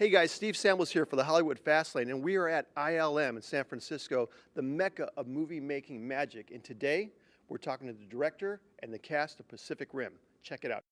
Hey guys, Steve Samuels here for the Hollywood Fastlane, and we are at ILM in San Francisco, the mecca of movie making magic. And today, we're talking to the director and the cast of Pacific Rim. Check it out.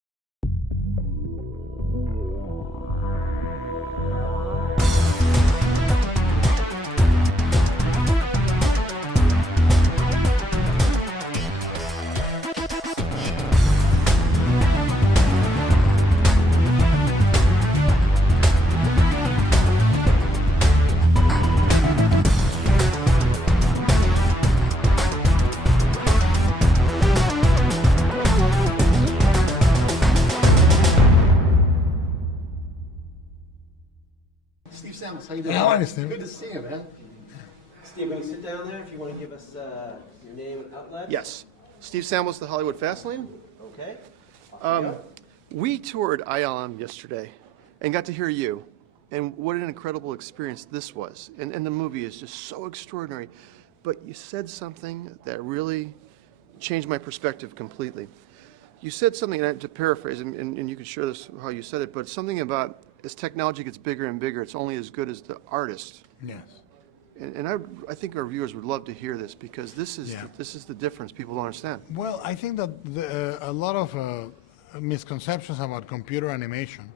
Steve Samuels, how you doing? How are you, Steve? Good to see you, man. Steve, when you sit down there, if you want to give us your name and outlet. Yes. Steve Samuels, the Hollywood Fastlane. Okay. We toured ILM yesterday and got to hear you. And what an incredible experience this was. And the movie is just so extraordinary. But you said something that really changed my perspective completely. You said something, and to paraphrase, and you can share this how you said it, but something about as technology gets bigger and bigger, it's only as good as the artist. Yes. And I think our viewers would love to hear this because this is the difference people don't understand. Well, I think that a lot of misconceptions about computer animation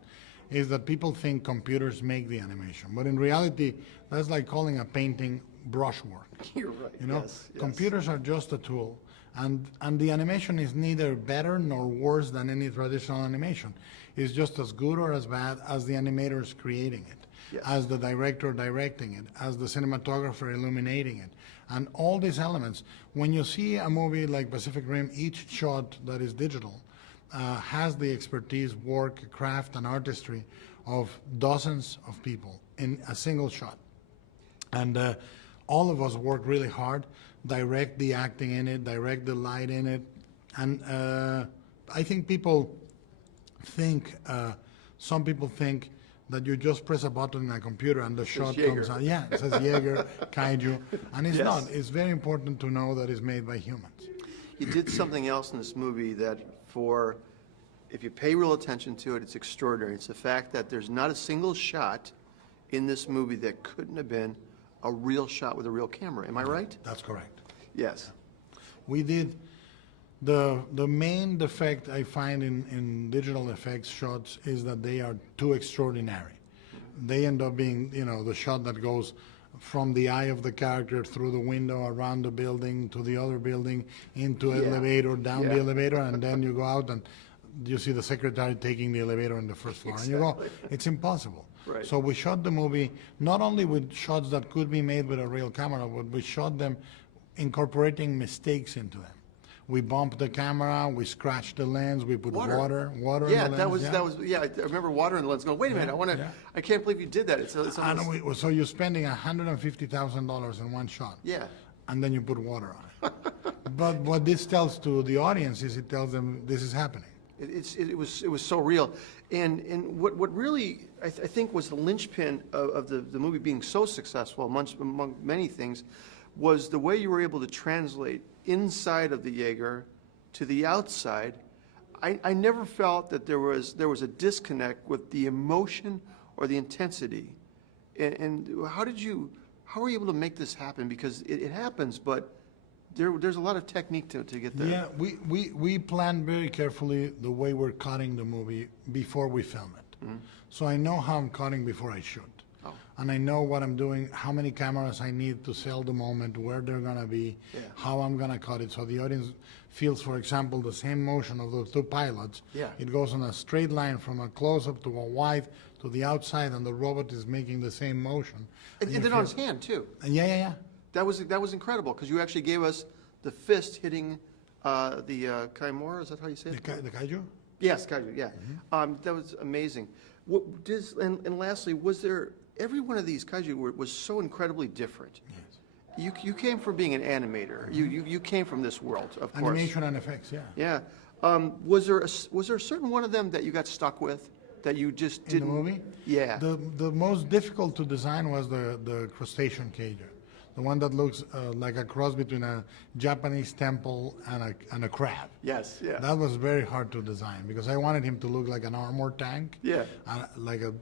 is that people think computers make the animation, but in reality, that's like calling a painting brushwork. You're right. You know, Yes, yes. computers are just a tool, and the animation is neither better nor worse than any traditional animation. It's just as good or as bad as the animators creating it, Yes. as the director directing it, as the cinematographer illuminating it, and all these elements. When you see a movie like Pacific Rim, each shot that is digital has the expertise, work, craft, and artistry of dozens of people in a single shot. And all of us work really hard, direct the acting in it, direct the light in it. And I think some people think that you just press a button in a computer and the shot comes out. Yeah, it says Jaeger, Kaiju, and it's Yes. not. It's very important to know that it's made by humans. You did something else in this movie that if you pay real attention to it, it's extraordinary. It's the fact that there's not a single shot in this movie that couldn't have been a real shot with a real camera. Am I right? That's correct. Yes. We did. The main defect I find in digital effects shots is that they are too extraordinary. They end up being, the shot that goes from the eye of the character through the window, around the building, to the other building, into elevator, down the elevator, and then you go out and you see the secretary taking the elevator on the first floor. And you go, it's impossible. Right. So we shot the movie not only with shots that could be made with a real camera, but we shot them incorporating mistakes into them. We bumped the camera, we scratched the lens, we put water in the lens. I remember water in the lens going, wait a minute, I can't believe you did that. It's almost, So you're spending $150,000 in one shot. Yeah. And then you put water on it. But what this tells to the audience is it tells them this is happening. It was so real. And what really, I think, was the linchpin of the movie being so successful, among many things, was the way you were able to translate inside of the Jaeger to the outside. I never felt that there was a disconnect with the emotion or the intensity. And how were you able to make this happen? Because it happens, but there's a lot of technique to get there. Yeah, we plan very carefully the way we're cutting the movie before we film it. Mm-hmm. So I know how I'm cutting before I shoot. Oh. And I know what I'm doing, how many cameras I need to sell the moment, where they're gonna be, how I'm gonna cut it. So the audience feels, for example, the same motion of the two pilots. Yeah. It goes on a straight line from a close-up to a wide to the outside, and the robot is making the same motion. And then on his hand, too. Yeah. That was incredible, because you actually gave us the fist hitting the Kaimura, is that how you say it? The Kaiju? Yes, Kaiju, yeah. Mm-hmm. That was amazing. And lastly, was there, every one of these Kaiju was so incredibly different. Yes. You came from being an animator. Mm-hmm. You came from this world, of course. Animation and effects, yeah. Yeah. Was there a certain one of them that you got stuck with? That you just didn't? In the movie? Yeah. The most difficult to design was the crustacean cager. The one that looks like a cross between a Japanese temple and a crab. Yes, yeah. That was very hard to design because I wanted him to look like an armored tank. Yeah. Like a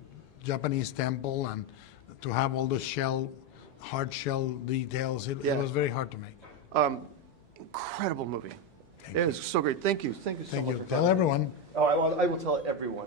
Japanese temple and to have all the hard shell details. It Yeah. was very hard to make. Incredible movie. It was so great. Thank you. Thank you so Thank much. you. for Tell coming. everyone. Oh, I will tell everyone.